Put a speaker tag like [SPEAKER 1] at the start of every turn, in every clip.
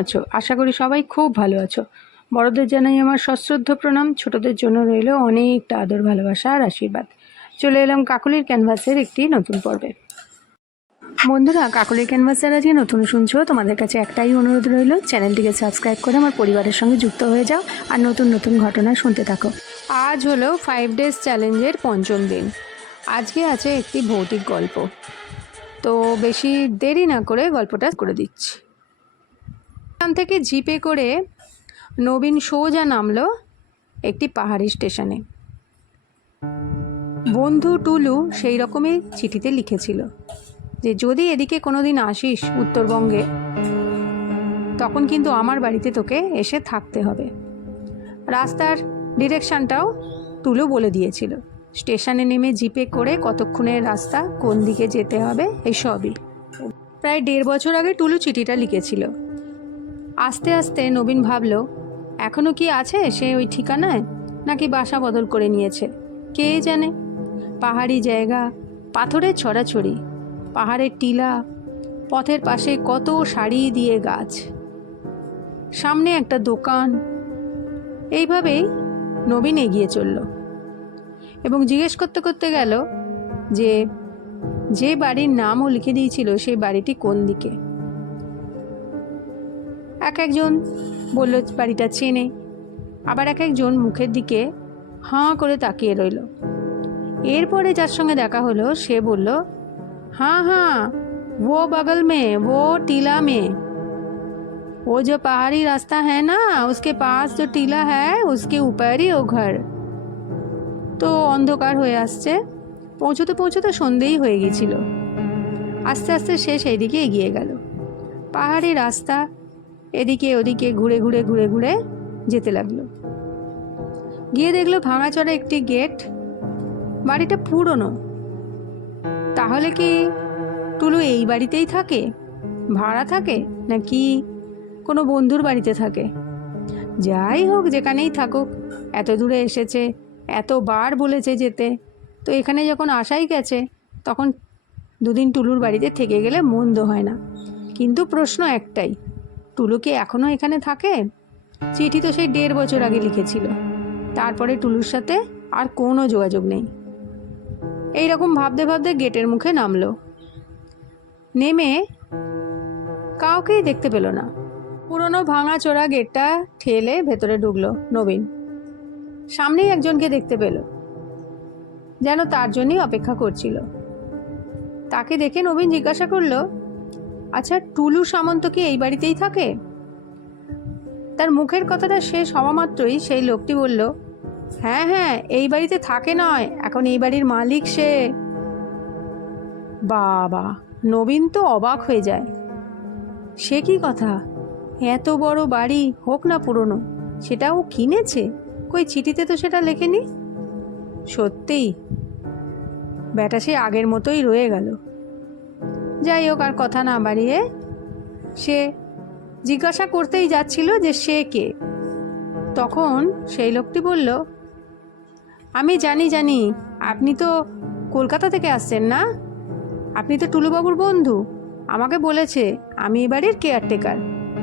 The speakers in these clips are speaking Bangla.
[SPEAKER 1] আছো? আশা করি সবাই খুব ভালো আছো। বড়দের জানাই আমার সশ্রদ্ধ প্রণাম। ছোটদের জন্য রইল অনেকটা আদর, ভালোবাসা আর আশীর্বাদ। চলে এলাম কাকুলির ক্যানভাসের একটি নতুন পর্বে। বন্ধুরা, কাকুলির ক্যানভাসের আজকে নতুন শুনছো? তোমাদের কাছে একটাই অনুরোধ রইল, চ্যানেলটিকে সাবস্ক্রাইব করে আমার পরিবারের সঙ্গে যুক্ত হয়ে যাও আর নতুন নতুন ঘটনা শুনতে থাকো। আজ হলো ফাইভ ডেজ চ্যালেঞ্জের পঞ্চম দিন। আজকে আছে একটি ভৌতিক গল্প। তো বেশি দেরি না করে গল্পটা করে দিচ্ছি। এখান থেকে জিপে করে নবীন সোজা নামলো একটি পাহাড়ি স্টেশনে। বন্ধু টুলু সেই রকমই চিঠিতে লিখেছিল যে, যদি এদিকে কোনো দিন আসিস উত্তরবঙ্গে, তখন কিন্তু আমার বাড়িতে তোকে এসে থাকতে হবে। রাস্তার ডিরেকশানটাও টুলু বলে দিয়েছিল। স্টেশনে নেমে জিপে করে কতক্ষণের রাস্তা, কোন দিকে যেতে হবে, এসবই। প্রায় দেড় বছর আগে টুলু চিঠিটা লিখেছিল। আস্তে আস্তে নবীন ভাবল এখনও কি আছে সে ওই ঠিকানায়? নাকি বাসা বদল করে নিয়েছে? কে জানে? পাহাড়ি জায়গা, পাথরের ছড়াছড়ি, পাহাড়ের টিলা, পথের পাশে কত শাড়ি দিয়ে গাছ। সামনে একটা দোকান। এইভাবেই নবীন এগিয়ে চলল এবং জিজ্ঞেস করতে করতে গেল যে যে বাড়ির নামও লিখে দিয়েছিল সেই বাড়িটি কোন দিকে? এক একজন বলল বাড়িটা চেনে আবার এক একজন মুখের দিকে হাঁ করে তাকিয়ে রইল এরপরে যার সঙ্গে দেখা হলো সে বলল हाँ हाँ वो बगल में वो टीला में वो जो पहाड़ी रास्ता है ना उसके पास जो टीला है उसके ऊपर ही वो घर তো অন্ধকার হয়ে আসছে পৌঁছতে পৌঁছতে সন্ধেই হয়ে গিয়েছিল আস্তে আস্তে সে সেই দিকে এগিয়ে গেল পাহাড়ি রাস্তা এদিকে ওদিকে ঘুরে ঘুরে ঘুরে ঘুরে যেতে লাগল। গিয়ে দেখল ভাঙাচড়া একটি গেট, বাড়িটা পুরনো। তাহলে কি টুলু এই বাড়িতেই থাকে? ভাড়া থাকে? নাকি কোনো বন্ধুর বাড়িতে থাকে? যাই হোক, যেখানেই থাকুক, এত দূরে এসেছে, এতবার বলেছে যেতে। তো এখানে যখন আসাই গেছে, তখন দুদিন টুলুর বাড়িতে থেকে গেলে মন্দ হয় না। কিন্তু প্রশ্ন একটাই টুলু কি এখনও এখানে থাকে? চিঠি তো সেই দেড় বছর আগে লিখেছিল। তারপরে টুলুর সাথে আর কোনো যোগাযোগ নেই। এই রকম ভাবতে ভাবতে গেটের মুখে নামলো। নেমে কাউকেই দেখতে পেল না। পুরনো ভাঙা চোরা গেটটা ঠেলে ভেতরে ঢুকলো নবীন। সামনেই একজনকে দেখতে পেল। যেন তার জন্যই অপেক্ষা করছিল। তাকে দেখে নবীন জিজ্ঞাসা করল আচ্ছা টুলু সামন্ত কি এই বাড়িতেই থাকে? তার মুখের কথাটা শেষ হওয়া মাত্রই সেই লোকটি বলল হ্যাঁ হ্যাঁ এই বাড়িতে থাকে নয়, এখন এই বাড়ির মালিক সে। বাবা, নবীন তো অবাক হয়ে যায়। সে কি কথা? এত বড় বাড়ি, হোক না পুরনো, সেটা ও কিনেছে? কই চিঠিতে তো সেটা লেখেনি? সত্যিই। ব্যাটা সে আগের মতোই রয়ে গেল। যাই হোক, আর কথা না বাড়িয়ে সে জিজ্ঞাসা করতেই যাচ্ছিল যে সে কে। তখন সেই লোকটি বলল, আমি জানি জানি, আপনি তো কলকাতা থেকে আসছেন না? আপনি তো টুলুবাবুর বন্ধু। আমাকে বলেছে, আমি এ বাড়ির কেয়ারটেকার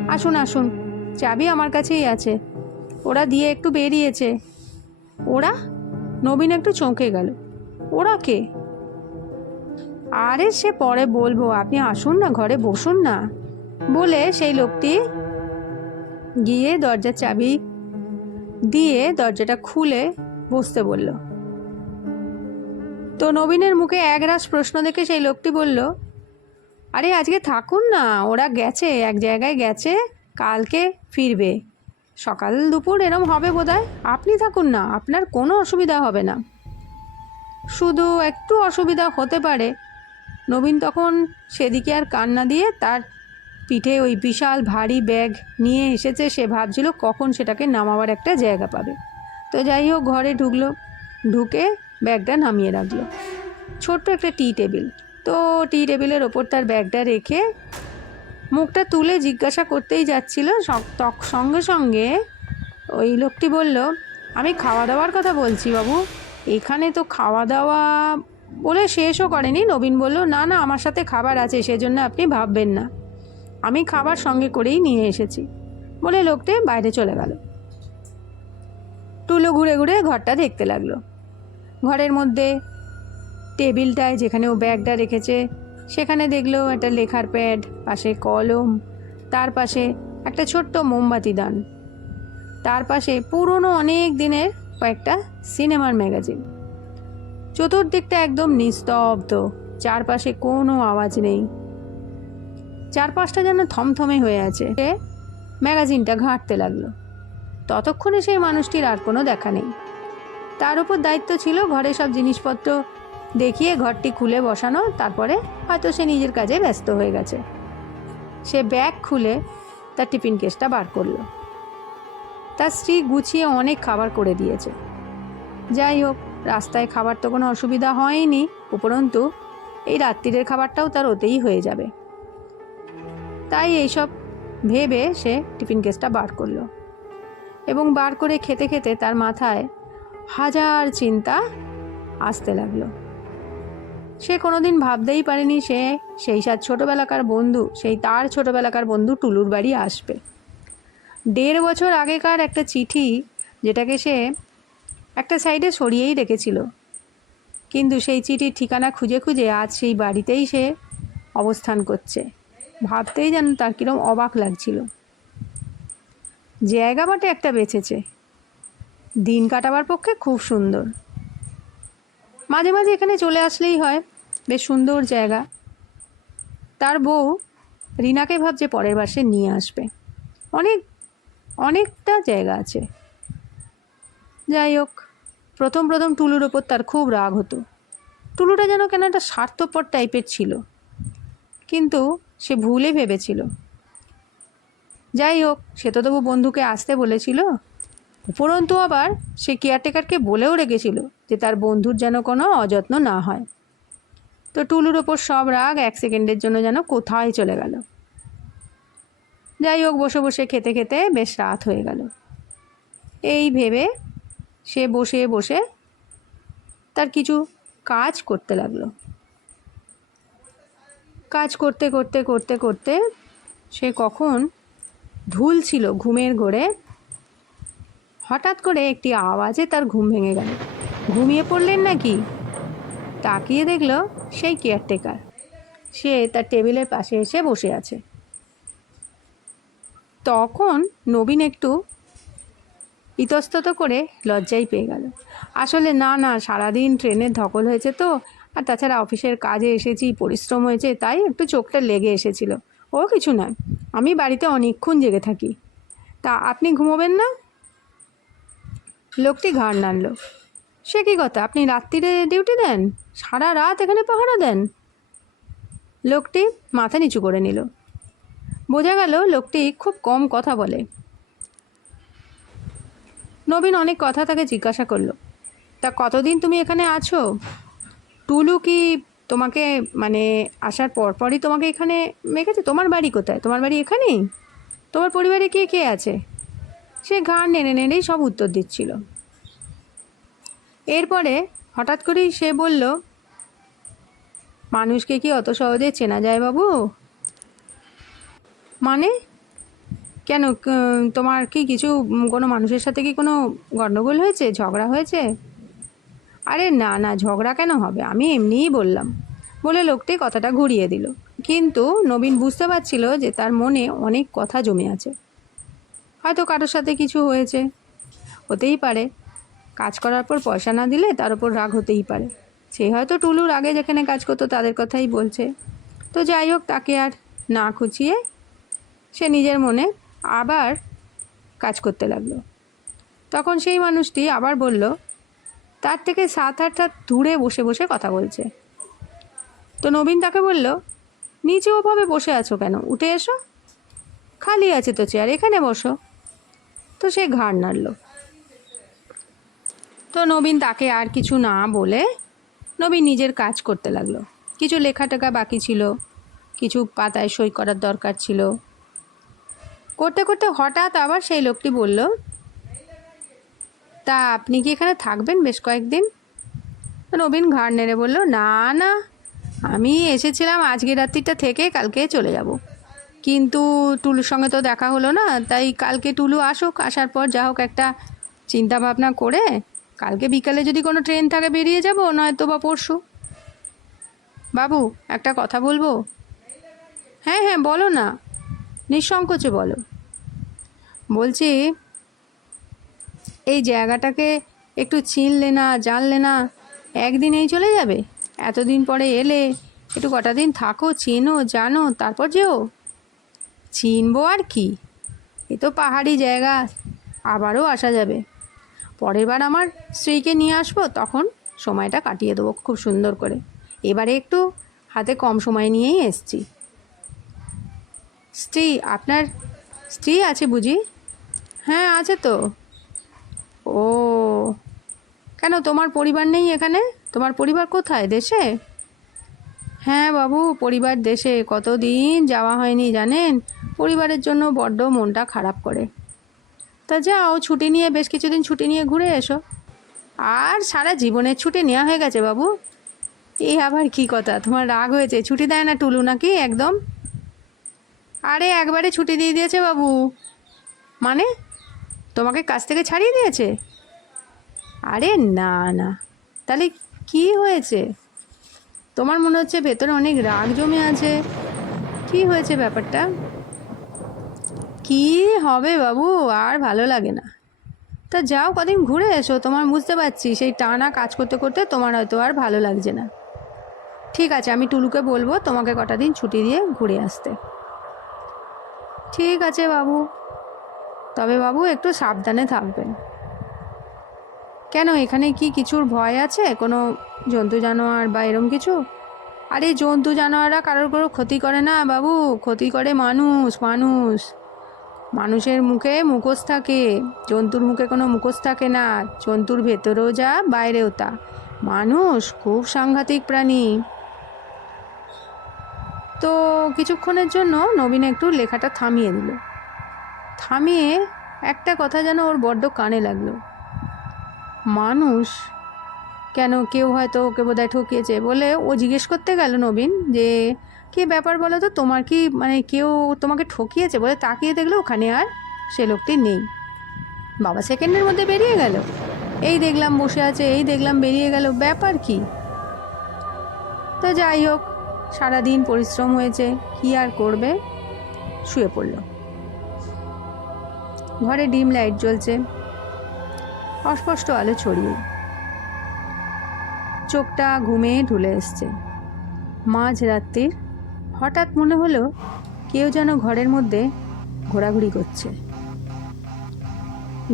[SPEAKER 1] আসুন আসুন, চাবি আমার কাছেই আছে। ওরা দিয়ে একটু বেরিয়েছে। ওরা? নবীন একটু চমকে গেল। ওরা কে? আরে সে পরে বলব, আপনি আসুন না, ঘরে বসুন না। বলে সেই লোকটি গিয়ে দরজার চাবি দিয়ে দরজাটা খুলে বসতে বলল। তো নবীনের মুখে একরাশ প্রশ্ন দেখে সেই লোকটি বলল, আরে আজকে থাকুন না, ওরা গেছে, এক জায়গায় গেছে, কালকে ফিরবে। সকাল দুপুর এরম হবে বোধহয়, আপনি থাকুন না, আপনার কোনো অসুবিধা হবে না। শুধু একটু অসুবিধা হতে পারে নবীন তখন সেদিকে আর কান্না দিয়ে তার পিঠে ওই বিশাল ভারী ব্যাগ নিয়ে এসেছে। সে ভাবছিল কখন সেটাকে নামাবার একটা জায়গা পাবে। তো যাই হোক, ঘরে ঢুকলো, ঢুকে ব্যাগটা নামিয়ে রাখল। ছোট্ট একটা টি টেবিল। তো টি টেবিলের ওপর তার ব্যাগটা রেখে মুখটা তুলে জিজ্ঞাসা করতেই যাচ্ছিল। তখ- সঙ্গে সঙ্গে ওই লোকটি বলল, আমি খাওয়া দাওয়ার কথা বলছি বাবু। এখানে তো খাওয়া দাওয়া বলে শেষও করেনি। নবীন বলল, না না, আমার সাথে খাবার আছে, সেজন্য আপনি ভাববেন না। আমি খাবার সঙ্গে করেই নিয়ে এসেছি। বলে লোকটি বাইরে চলে গেল। টুলো ঘুরে ঘুরে ঘরটা দেখতে লাগল। ঘরের মধ্যে টেবিলটায় যেখানে ও ব্যাগটা রেখেছে, সেখানে দেখল একটা লেখার প্যাড, পাশে কলম, তার পাশে একটা ছোট্ট মোমবাতি দান। তার পাশে পুরনো অনেক দিনের কয়েকটা সিনেমার ম্যাগাজিন। চতুর্দিকটা একদম নিস্তব্ধ। চারপাশে কোনো আওয়াজ নেই। চারপাশটা যেন থমথমে হয়ে আছে। সে ম্যাগাজিনটা ঘাঁটতে লাগল। ততক্ষণে সেই মানুষটির আর কোনো দেখা নেই। তার উপর দায়িত্ব ছিল ঘরে সব জিনিসপত্র দেখিয়ে ঘরটি খুলে বসানো, তারপরে হয়তো সে নিজের কাজে ব্যস্ত হয়ে গেছে। সে ব্যাগ খুলে তার টিফিন কেসটা বার করল। তার স্ত্রী গুছিয়ে অনেক খাবার করে দিয়েছে। যাই হোক রাস্তায় খাবার তো কোনো অসুবিধা হয়নি, উপরন্তু এই রাত্রিরের খাবারটাও তার ওতেই হয়ে যাবে। তাই এইসব ভেবে সে টিফিন কেসটা বার করল এবং বার করে খেতে খেতে তার মাথায় হাজার চিন্তা আসতে লাগল। সে কোনোদিন ভাবতেই পারেনি সে সেই সাত ছোটোবেলাকার বন্ধু, সেই তার ছোটোবেলাকার বন্ধু টুলুর বাড়ি আসবে। দেড় বছর আগেকার একটা চিঠি যেটাকে সে একটা সাইডে সরিয়েই রেখেছিল। কিন্তু সেই চিঠির ঠিকানা খুঁজে খুঁজে আজ সেই বাড়িতেই সে অবস্থান করছে। ভাবতেই যেন তার কীরকম অবাক লাগছিল। জায়গা বটে একটা বেঁচেছে। দিন কাটাবার পক্ষে খুব সুন্দর। মাঝে মাঝে এখানে চলে আসলেই হয়, বেশ সুন্দর জায়গা। তার বউ রিনাকে ভাবছে পরের বার সে নিয়ে আসবে। অনেক, অনেকটা জায়গা আছে। যাই হোক প্রথম প্রথম টুলুর ওপর তার খুব রাগ হতো। টুলুটা যেন কেন একটা স্বার্থপর টাইপের ছিল। কিন্তু সে ভুলে ভেবেছিল। যাই হোক, সে তো তবু বন্ধুকে আসতে বলেছিল। উপরন্তু আবার সে কেয়ারটেকারকে বলেও রেখেছিল যে তার বন্ধুর যেন কোনো অযত্ন না হয়। তো টুলুর ওপর সব রাগ এক সেকেন্ডের জন্য যেন কোথায় চলে গেল। যাই হোক, বসে বসে খেতে খেতে বেশ রাত হয়ে গেল। এই ভেবে সে বসে বসে তার কিছু কাজ করতে লাগল। কাজ করতে করতে করতে করতে সে কখন ধুল ছিল ঘুমের ঘোরে, হঠাৎ করে একটি আওয়াজে তার ঘুম ভেঙে গেল। ঘুমিয়ে পড়লেন নাকি? তাকিয়ে দেখল সেই কেয়ারটেকার। সে তার টেবিলের পাশে এসে বসে আছে। তখন নবীন একটু ইতস্তত করে লজ্জাই পেয়ে গেল। আসলে না না, সারাদিন ট্রেনের ধকল হয়েছে তো, আর তাছাড়া অফিসের কাজে এসেছি, পরিশ্রম হয়েছে, তাই একটু চোখটা লেগে এসেছিল। ও কিছু নয়, আমি বাড়িতে অনেকক্ষণ জেগে থাকি। তা আপনি ঘুমোবেন না? লোকটি ঘাড় নাড়ল। সে কী কথা, আপনি রাত্রিরে ডিউটি দেন? সারা রাত এখানে পাহারা দেন? লোকটি মাথা নিচু করে নিল। বোঝা গেল লোকটি খুব কম কথা বলে। নবীন অনেক কথা তাকে জিজ্ঞাসা করল। তা কতদিন তুমি এখানে আছো? টুলু কি তোমাকে মানে আসার পরপরই তোমাকে এখানে মেখেছে? তোমার বাড়ি কোথায়? তোমার বাড়ি এখানেই? তোমার পরিবারে কে কে আছে? সে ঘাড় নেড়ে নেড়েই সব উত্তর দিচ্ছিল। এরপরে হঠাৎ করেই সে বলল, মানুষকে কি অত সহজে চেনা যায় বাবু? মানে? কেন? তোমার কি কিছু কোনো মানুষের সাথে কি কোনো গণ্ডগোল হয়েছে? ঝগড়া হয়েছে? আরে না না, ঝগড়া কেন হবে? আমি এমনিই বললাম। বলে লোকটি কথাটা ঘুরিয়ে দিল। কিন্তু নবীন বুঝতে পারছিল যে তার মনে অনেক কথা জমে আছে। হয়তো কারোর সাথে কিছু হয়েছে। হতেই পারে। কাজ করার পর পয়সা না দিলে তার উপর রাগ হতেই পারে। সে হয়তো টুলুর আগে যেখানে কাজ করতো তাদের কথাই বলছে। তো যাই হোক, তাকে আর না খুঁচিয়ে সে নিজের মনে আবার কাজ করতে লাগল। তখন সেই মানুষটি আবার বলল, তার থেকে সাত আট হাত দূরে বসে বসে কথা বলছে। তো নবীন তাকে বলল, নিচে ওভাবে বসে আছো কেন? উঠে এসো। খালি আছে তো চেয়ার, এখানে বসো। তো সে ঘাড় নাড়ল। তো নবীন তাকে আর কিছু না বলে নবীন নিজের কাজ করতে লাগল। কিছু লেখা টেখা বাকি ছিল, কিছু পাতায় সই করার দরকার ছিল। করতে করতে হঠাৎ আবার সেই লোকটি বলল, তা আপনি কি এখানে থাকবেন বেশ কয়েকদিন? নবীন ঘাড় নেড়ে বলল, না না, আমি এসেছিলাম আজকে রাত্রিটা থেকে কালকে চলে যাব। কিন্তু টুলুর সঙ্গে তো দেখা হলো না, তাই কালকে টুলু আসুক, আসার পর যা হোক একটা চিন্তা ভাবনা করে কালকে বিকালে যদি কোনো ট্রেন থাকে বেরিয়ে যাব, নয়তো বা পরশু। বাবু, একটা কথা বলব? হ্যাঁ হ্যাঁ বলো না। নিঃসংকোচে বলো। বলছি, এই জায়গাটাকে একটু চিনলে না, জানলে না, একদিনেই চলে যাবে? এতদিন পরে এলে, একটু কটা দিন থাকো, চেনো, জানো, তারপর যেও। চিনবো আর কি? এ তো পাহাড়ি জায়গা, আবারও আসা যাবে। পরের বার আমার স্ত্রীকে নিয়ে আসব, তখন সময়টা কাটিয়ে দেবো খুব সুন্দর করে। এবারে একটু হাতে কম সময় নিয়েই এসছি। স্ত্রী, আপনার স্ত্রী আছে বুঝি? হ্যাঁ আছে তো। ও, কেন তোমার পরিবার নেই এখানে? তোমার পরিবার কোথায়? দেশে? হ্যাঁ বাবু, পরিবার দেশে। কতদিন যাওয়া হয়নি জানেন? পরিবারের জন্য বড্ড মনটা খারাপ করে। তা যাও, ছুটি নিয়ে বেশ কিছুদিন ছুটি নিয়ে ঘুরে এসো। আর সারা জীবনের ছুটি নেওয়া হয়ে গেছে বাবু। এই আবার কি কথা? তোমার রাগ হয়েছে? ছুটি দেয় না টুলু নাকি একদম? আরে, একবারে ছুটি দিয়ে দিয়েছে বাবু। মানে? তোমাকে কাজ থেকে ছাড়িয়ে দিয়েছে? আরে, না না। তাহলে কি হয়েছে? তোমার মনে হচ্ছে ভেতরে অনেক রাগ জমে আছে। কি হয়েছে ব্যাপারটা? কি হবে বাবু? আর ভালো লাগে না। তা যাও, কদিন ঘুরে এসো। তোমার বুঝতে পারছি, সেই টানা কাজ করতে করতে তোমার হয়তো আর ভালো লাগছে না। ঠিক আছে, আমি টুলুকে বলব তোমাকে কটা দিন ছুটি দিয়ে ঘুরে আসতে। ঠিক আছে বাবু। তবে বাবু, একটু সাবধানে থাকবেন। কেন, এখানে কি কিছুর ভয় আছে? কোনো জন্তু জানোয়ার বা এরম কিছু? আরে, জন্তু জানোয়াররা কারোর কোনো ক্ষতি করে না বাবু। ক্ষতি করে মানুষ মানুষ। মানুষের মুখে মুখোশ থাকে। জন্তুর মুখে কোনো মুখোশ থাকে না। জন্তুর ভেতরেও যা, বাইরেও তা। মানুষ খুব সাংঘাতিক প্রাণী। তো কিছুক্ষণের জন্য নবীন একটু লেখাটা থামিয়ে দিল। থামিয়ে একটা কথা যেন ওর বড্ড কানে লাগল। মানুষ? কেন কেউ হয়তো ওকে বোধহয় ঠকিয়েছে বলে ও জিজ্ঞেস করতে গেল নবীন যে, কি ব্যাপার বলো তো, তোমার কি মানে কেউ তোমাকে ঠকিয়েছে বলে তাকিয়ে দেখল ওখানে আর সে লোকটি নেই? বাবা সেকেন্ডের মধ্যে বেরিয়ে গেল। এই দেখলাম বসে আছে, এই দেখলাম বেরিয়ে গেল, ব্যাপার কি? তো যাই হোক সারাদিন পরিশ্রম হয়েছে, কি আর করবে? শুয়ে পড়ল। ঘরে ডিম লাইট জ্বলছে। অস্পষ্ট আলো ছড়িয়ে। চোখটা ঘুমে ঢুলে এসছে। মাঝ রাত্রির, হঠাৎ মনে হলো কেউ যেন ঘরের মধ্যে ঘোরাঘুরি করছে।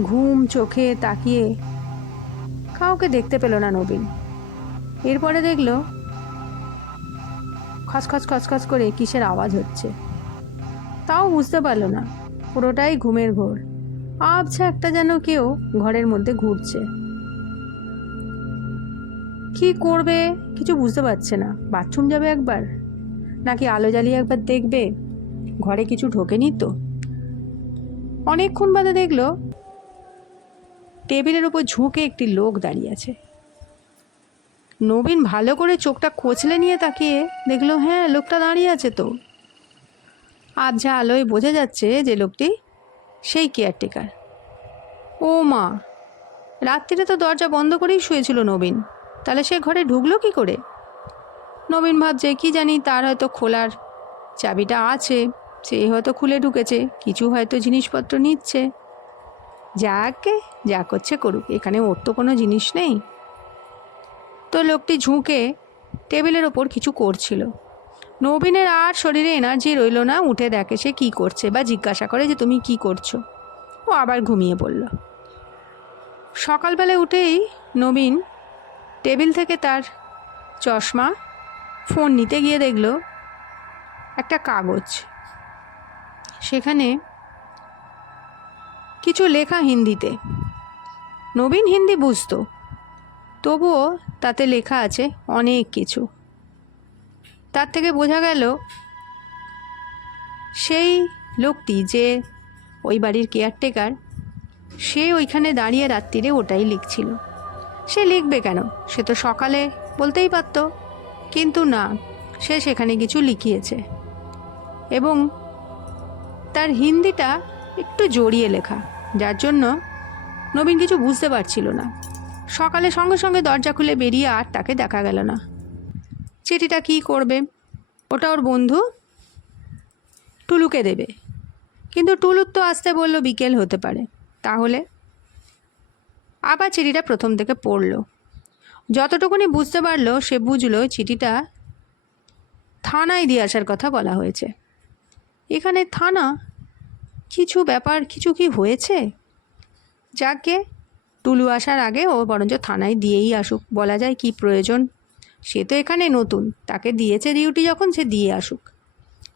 [SPEAKER 1] ঘুম চোখে তাকিয়ে কাউকে দেখতে পেল না নবীন। এরপরে দেখল খসখস খসখস করে কিসের আওয়াজ হচ্ছে? তাও বুঝতে পারল না। পুরোটাই ঘুমের ঘোর। আবছা একটা যেন কেউ ঘরের মধ্যে ঘুরছে। কি করবে? কিছু বুঝতে পারছে না। বাথরুম যাবে একবার? নাকি আলো জ্বালিয়ে একবার দেখবে? ঘরে কিছু ঢোকেনি তো? অনেকক্ষণ বাদে দেখল, টেবিলের ওপর ঝুঁকে একটি লোক দাঁড়িয়ে আছে। নবীন ভালো করে চোখটা কচলে নিয়ে তাকিয়ে দেখল হ্যাঁ লোকটা দাঁড়িয়ে আছে তো। আর যা আলোয় বোঝা যাচ্ছে যে লোকটি সেই কেয়ারটেকার। ও মা, রাত্রিরে তো দরজা বন্ধ করেই শুয়েছিল নবীন। তাহলে সে ঘরে ঢুকলো কি করে? নবীন ভাবছে, কি জানি, তার হয়তো খোলার চাবিটা আছে, সে হয়তো খুলে ঢুকেছে, কিছু হয়তো জিনিসপত্র নিচ্ছে। যাকে, যা করছে করুক, এখানে ওর তো কোনো জিনিস নেই। তো লোকটি ঝুঁকে টেবিলের ওপর কিছু করছিল। নবীনের আর শরীরে এনার্জি রইল না, উঠে দেখে সে কী করছে বা জিজ্ঞাসা করে যে তুমি কি করছ। ও আবার ঘুমিয়ে পড়ল। সকালবেলা উঠেই নবীন টেবিল থেকে তার চশমা, ফোন নিতে গিয়ে দেখল একটা কাগজ। সেখানে কিছু লেখা হিন্দিতে। নবীন হিন্দি বুঝতো। তবুও তাতে লেখা আছে অনেক কিছু। তার থেকে বোঝা গেল, সেই লোকটি যে ওই বাড়ির কেয়ারটেকার সে ওইখানে দাঁড়িয়ে রাত্রিরে ওটাই লিখছিল। সে লিখবে কেন? সে তো সকালে বলতেই পারত, কিন্তু না, সে সেখানে কিছু লিখিয়েছে। এবং তার হিন্দিটা একটু জড়িয়ে লেখা, যার জন্য নবীন কিছু বুঝতে পারছিল না। সকালে সঙ্গে সঙ্গে দরজা খুলে বেরিয়ে আর তাকে দেখা গেল না। চিঠিটা কি করবে? ওটা ওর বন্ধু? টুলুকে দেবে। কিন্তু টুলুর তো আসতে বলল বিকেল হতে পারে। তাহলে? আবার চিঠিটা প্রথম থেকে পড়ল। যতটুকুনি বুঝতে পারল, সে বুঝলো চিঠিটা থানায় দিয়ে আসার কথা বলা হয়েছে। এখানে থানা? কিছু ব্যাপার, কিছু কি হয়েছে? যাকে টুলু আসার আগে ও বরঞ্চ থানায় দিয়েই আসুক। বলা যায় কি প্রয়োজন? সে তো এখানে নতুন। তাকে দিয়েছে ডিউটি যখন, সে দিয়ে আসুক।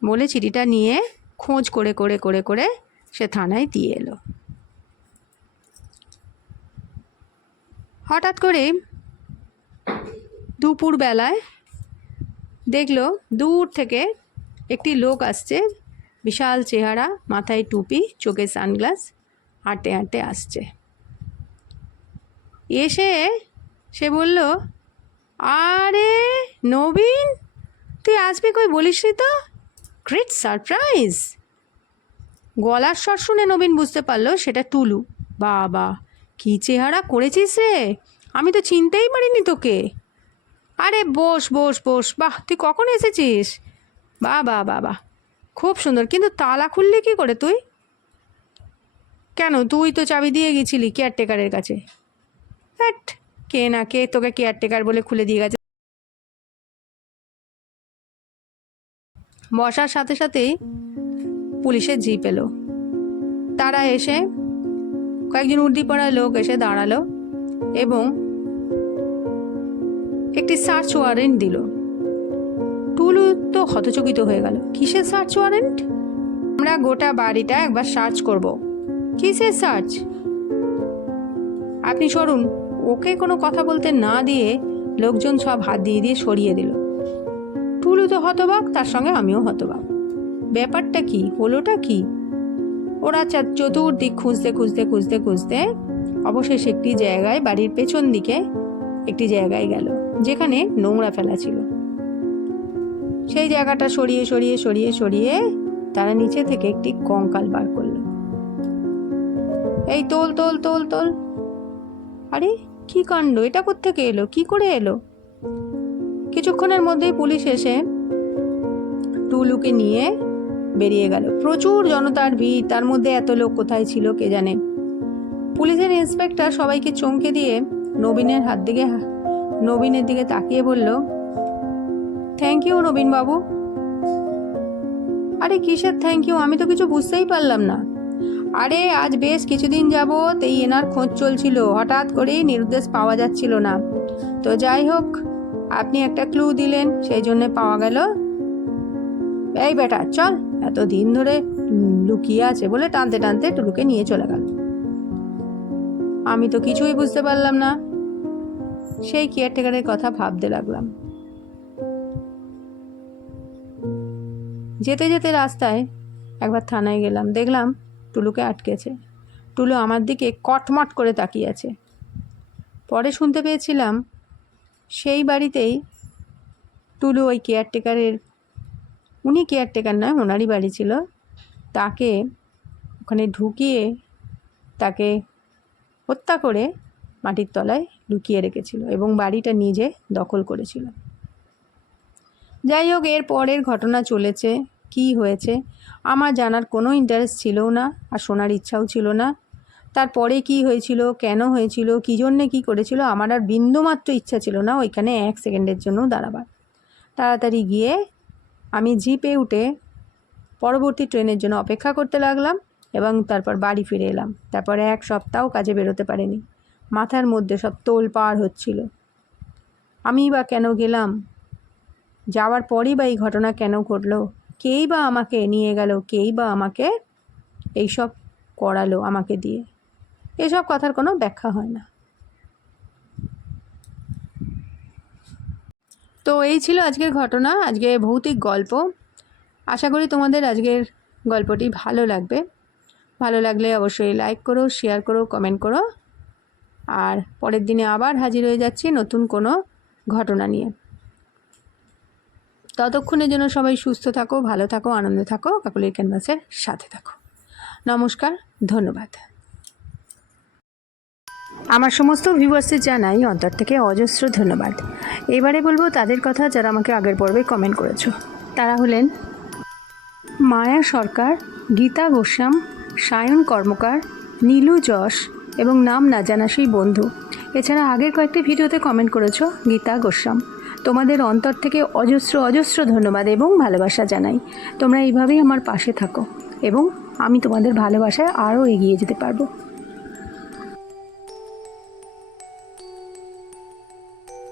[SPEAKER 1] বলে চিঠিটা নিয়ে খোঁজ করে করে করে করে সে থানায় দিয়ে এলো। হঠাৎ করে দুপুর বেলায় দেখল দূর থেকে একটি লোক আসছে। বিশাল চেহারা, মাথায় টুপি, চোখে সানগ্লাস হাঁটে হাঁটে আসছে। এসে সে বলল, আরে নবীন, তুই আসবি কই বলিসনি তো? গ্রেট সারপ্রাইজ গলার স্বর শুনে নবীন বুঝতে পারল সেটা টুলু। বাবা, কী চেহারা করেছিস রে? আমি তো চিনতেই পারিনি তোকে। আরে বস বস বস, বাহ, তুই কখন এসেছিস? বাহ বাহ খুব সুন্দর, কিন্তু তালা খুললি কি করে তুই? কেন, তুই তো চাবি দিয়ে গেছিলি কেয়ারটেকারের কাছে। হ্যাট কে না কে তোকে কেয়ারটেকার বলে খুলে দিয়ে গেছে। বসার সাথে সাথেই পুলিশের জিপ এলো। তারা এসে কয়েকজন উর্দি পড়া লোক এসে দাঁড়াল এবং একটি সার্চ ওয়ারেন্ট দিল। টুলু তো হতচকিত হয়ে গেল। কিসের সার্চ ওয়ারেন্ট আমরা গোটা বাড়িটা একবার সার্চ করব। কিসের সার্চ আপনি সরুন। ওকে কোনো কথা বলতে না দিয়ে লোকজন সব হাত দিয়ে দিয়ে সরিয়ে দিল। টুলু তো হতবাক, তার সঙ্গে আমিও হতবাক। ব্যাপারটা কি? হলোটা কি? ওরা চতুর্দিক খুঁজতে খুঁজতে খুঁজতে খুঁজতে অবশেষে একটি জায়গায়, বাড়ির পেছন দিকে একটি জায়গায় গেল, যেখানে নোংরা ফেলা ছিল। সেই জায়গাটা সরিয়ে সরিয়ে সরিয়ে সরিয়ে তারা নিচে থেকে একটি কঙ্কাল বার করল। এই তোল তোল তোল তোল। আরে কি কাণ্ড? এটা কোত্থেকে এলো? কি করে এলো? কিছুক্ষণের মধ্যেই পুলিশ এসে টুলুকে নিয়ে বেরিয়ে গেল। প্রচুর জনতার ভিড়, তার মধ্যে এত লোক কোথায় ছিল কে জানে? পুলিশের ইন্সপেক্টর সবাইকে চমকে দিয়ে নবীনের হাত দিকে নবীনের দিকে তাকিয়ে বলল থ্যাংক ইউ নবীন বাবু আরে কিসের থ্যাংক ইউ আমি তো কিছু বুঝতেই পারলাম না। আরে, আজ বেশ কিছুদিন যাবৎ এই এনার খোঁজ চলছিল। হঠাৎ করেই নিরুদ্দেশ পাওয়া যাচ্ছিল না। তো যাই হোক, আপনি একটা ক্লু দিলেন, সেই জন্যে পাওয়া গেল। এই বেটা, চল। এত দিন ধরে লুকিয়ে আছে বলে টানতে টানতে টুলুকে নিয়ে চলে গেল। আমি তো কিছুই বুঝতে পারলাম না। সেই কেয়ারটেকারের কথা ভাবতে লাগলাম। যেতে যেতে রাস্তায় একবার থানায় গেলাম। দেখলাম টুলুকে আটকেছে। টুলু আমার দিকে কটমট করে তাকিয়ে আছে। পরে শুনতে পেয়েছিলাম সেই বাড়িতেই টুলু ওই কেয়ারটেকারের, উনি কেয়ারটেকার নয়, ওনারই বাড়ি ছিল। তাকে ওখানে ঢুকিয়ে তাকে হত্যা করে মাটির তলায় লুকিয়ে রেখেছিল এবং বাড়িটা নিজে দখল করেছিল। যাই হোক, এর পরের ঘটনা চলেছে। কি হয়েছে? আমার জানার কোনো ইন্টারেস্ট ছিলও না আর শোনার ইচ্ছাও ছিল না। তারপরে কি হয়েছিল? কেন হয়েছিল? কী জন্যে কী করেছিল? আমার আর বিন্দুমাত্র ইচ্ছা ছিল না ওইখানে এক সেকেন্ডের জন্য দাঁড়াবার। তাড়াতাড়ি গিয়ে আমি জিপে উঠে পরবর্তী ট্রেনের জন্য অপেক্ষা করতে লাগলাম এবং তারপর বাড়ি ফিরে এলাম। তারপরে এক সপ্তাহ কাজে বেরোতে পারিনি। মাথার মধ্যে সব তোল পার হচ্ছিল। আমি বা কেন গেলাম? যাওয়ার পরই বা এই ঘটনা কেন ঘটলো? কেই বা আমাকে নিয়ে গেল, কেই বা আমাকে এইসব করালো আমাকে দিয়ে। এসব কথার কোনো ব্যাখ্যা হয় না। তো এই ছিল আজকের ঘটনা, আজকে ভৌতিক গল্প। আশা করি তোমাদের আজকের গল্পটি ভালো লাগবে। ভালো লাগলে অবশ্যই লাইক করো শেয়ার করো কমেন্ট করো। আর পরের দিনে আবার হাজির হয়ে যাচ্ছি নতুন কোনো ঘটনা নিয়ে। ততক্ষণের জন্য সবাই সুস্থ থাকো, ভালো থাকো, আনন্দে থাকো, কাকুলির ক্যানভাসের সাথে থাকো। নমস্কার, ধন্যবাদ। আমার সমস্ত ভিউয়ার্সদের জানাই অন্তর থেকে অজস্র ধন্যবাদ। এবারে বলব তাদের কথা যারা আমাকে আগের পর্বে কমেন্ট করেছ। তারা হলেন মায়া সরকার, গীতা গোস্বাম, সায়ন কর্মকার, নীলু যশ এবং নাম না জানা সেই বন্ধু। এছাড়া আগের কয়েকটি ভিডিওতে কমেন্ট করেছ গীতা গোস্বাম। তোমাদের অন্তর থেকে অজস্র অজস্র ধন্যবাদ এবং ভালোবাসা জানাই। তোমরা এইভাবেই আমার পাশে থাকো এবং আমি তোমাদের ভালোবাসায় আরও এগিয়ে যেতে পারব।